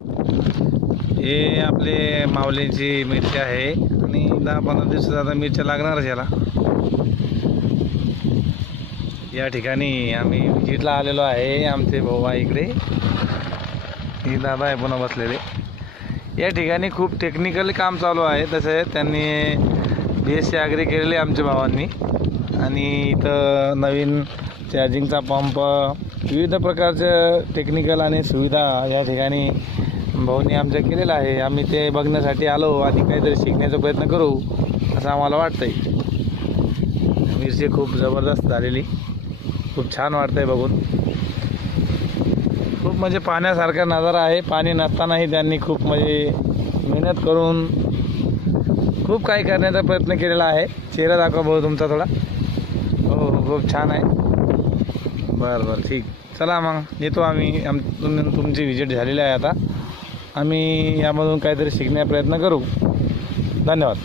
हे आपले माऊलींची मिरची आहे आणि 10-15 दिवसात आता मिरच्या लागणारच याला. या ठिकाणी आम्ही विजिटला आलेलो आहे. आमचे भाऊ आहे इकडे, हे दादा आहे पुन्हा बसलेले. या ठिकाणी खूप टेक्निकल काम चालू आहे. तसं त्यांनी BSc ॲग्री केलेले आमच्या भावांनी आणि इथं नवीन चार्जिंगचा पंप, विविध प्रकारच्या टेक्निकल आणि सुविधा या ठिकाणी भाऊनी आमच्या केलेला आहे. आम्ही ते बघण्यासाठी आलो आणि काहीतरी शिकण्याचा प्रयत्न करू असं आम्हाला वाटतंय. मिरची खूप जबरदस्त झालेली, खूप छान वाटतंय बघून. खूप म्हणजे पाहण्यासारखा नजारा आहे. पाणी नसतानाही त्यांनी खूप म्हणजे मेहनत करून खूप काही करण्याचा प्रयत्न केलेला आहे. चेहरा दाखवा भाऊ तुमचा थोडा. हो खूप छान आहे. बरं ठीक, चला मग येतो आम्ही. तुमची व्हिजिट झालेली आहे. आता आम्ही यामधून काहीतरी शिकण्याचा प्रयत्न करू. धन्यवाद.